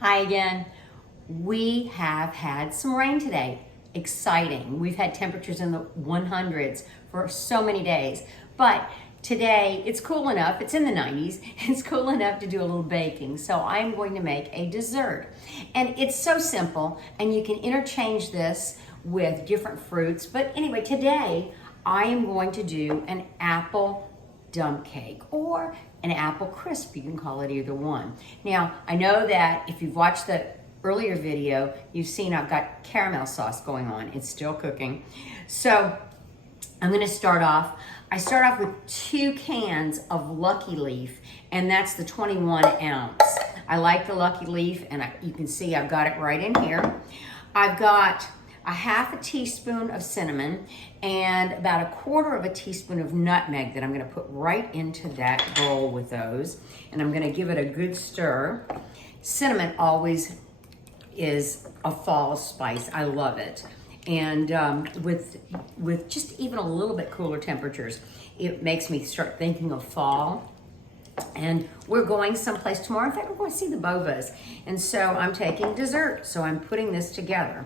Hi again. We have had some rain today. Exciting. We've had temperatures in the 100s for so many days. But today it's cool enough, it's in the 90s, it's cool enough to do a little baking. So I'm going to make a dessert. And it's so simple, and you can interchange this with different fruits. But anyway, today I am going to do an apple dump cake or an apple crisp. You can call it either one. Now, I know that if you've watched the earlier video, you've seen I've got caramel sauce going on. It's still cooking. So I'm gonna start off. I start off with 2 cans of Lucky Leaf, and that's the 21 ounce. I like the Lucky Leaf, and you can see I've got it right in here. I've got a half a teaspoon of cinnamon and about 1/4 teaspoon of nutmeg that I'm gonna put right into that bowl with those. And I'm gonna give it a good stir. Cinnamon always is a fall spice. I love it. And with just even a little bit cooler temperatures, it makes me start thinking of fall. And we're going someplace tomorrow. In fact, we're going to see the Bovas. And so I'm taking dessert. So I'm putting this together.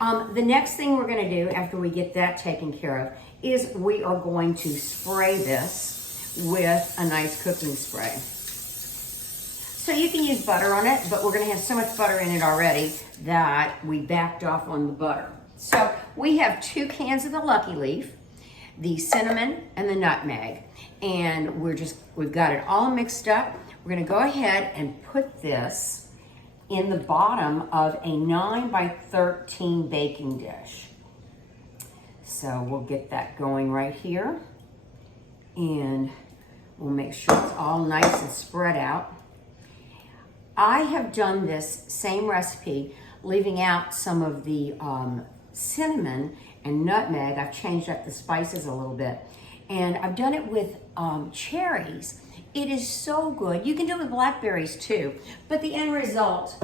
The next thing we're going to do after we get that taken care of is we are going to spray this with a nice cooking spray. So you can use butter on it, but we're going to have so much butter in it already that we backed off on the butter. So we have 2 cans of the Lucky Leaf, the cinnamon and the nutmeg, and we've got it all mixed up. We're going to go ahead and put this in the bottom of a 9 by 13 baking dish. So we'll get that going right here, and we'll make sure it's all nice and spread out. I have done this same recipe, leaving out some of the cinnamon and nutmeg. I've changed up the spices a little bit, and I've done it with cherries. It is so good. You can do it with blackberries too, but the end result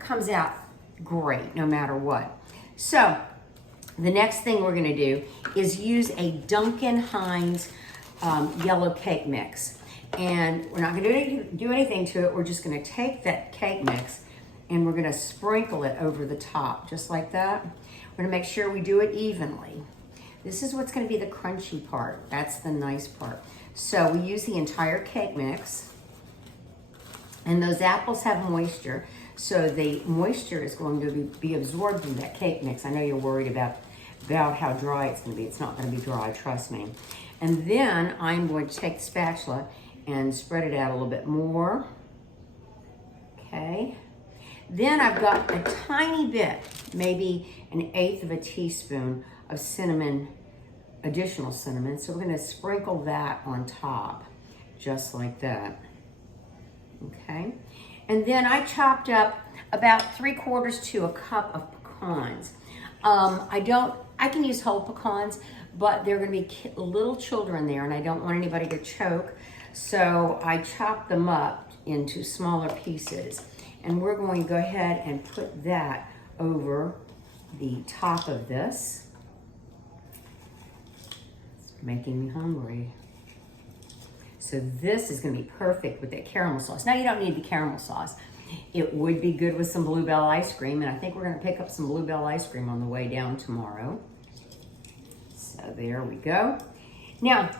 comes out great no matter what. So the next thing we're gonna do is use a Duncan Hines yellow cake mix. And we're not gonna do anything to it. We're just gonna take that cake mix and we're gonna sprinkle it over the top, just like that. We're gonna make sure we do it evenly. This is what's gonna be the crunchy part. That's the nice part. So we use the entire cake mix, and those apples have moisture, so the moisture is going to be absorbed in that cake mix. I know you're worried about how dry it's gonna be. It's not gonna be dry, trust me. And then I'm going to take the spatula and spread it out a little bit more. Okay. Then I've got a tiny bit, maybe 1/8 teaspoon of cinnamon, additional cinnamon. So we're gonna sprinkle that on top, just like that. Okay. And then I chopped up about 3/4 to a cup of pecans. I can use whole pecans, but there are gonna be little children there and I don't want anybody to choke. So I chopped them up into smaller pieces. And we're going to go ahead and put that over the top of this. It's making me hungry. So this is gonna be perfect with that caramel sauce. Now you don't need the caramel sauce. It would be good with some Bluebell ice cream, and I think we're gonna pick up some Bluebell ice cream on the way down tomorrow. So there we go. Now,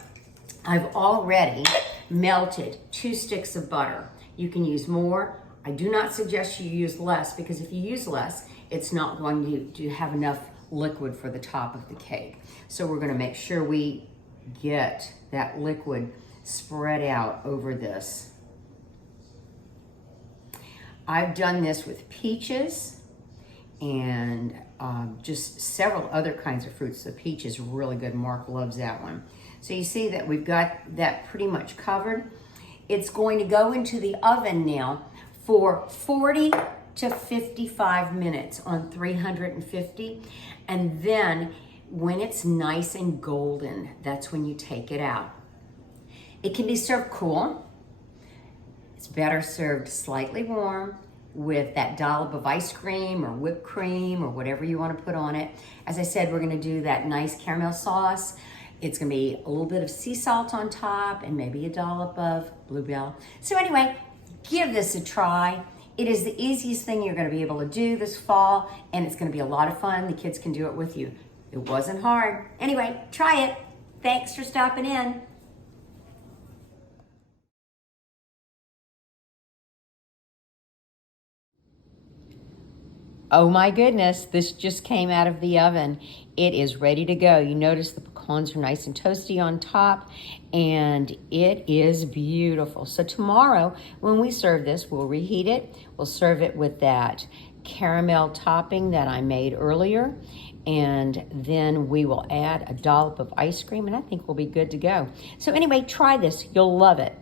I've already melted 2 sticks of butter. You can use more. I do not suggest you use less, because if you use less, it's not going to have enough liquid for the top of the cake. So we're gonna make sure we get that liquid spread out over this. I've done this with peaches and just several other kinds of fruits. The peach is really good. Mark loves that one. So you see that we've got that pretty much covered. It's going to go into the oven now for 40 to 55 minutes on 350. And then when it's nice and golden, that's when you take it out. It can be served cool. It's better served slightly warm with that dollop of ice cream or whipped cream or whatever you want to put on it. As I said, we're going to do that nice caramel sauce. It's going to be a little bit of sea salt on top and maybe a dollop of Bluebell. So anyway, give this a try. It is the easiest thing you're going to be able to do this fall, and it's going to be a lot of fun. The kids can do it with you. It wasn't hard. Anyway, try it. Thanks for stopping in. Oh my goodness, this just came out of the oven. It is ready to go. You notice the pecans are nice and toasty on top, and it is beautiful. So tomorrow, when we serve this, we'll reheat it. We'll serve it with that caramel topping that I made earlier, and then we will add a dollop of ice cream, and I think we'll be good to go. So anyway, try this. You'll love it.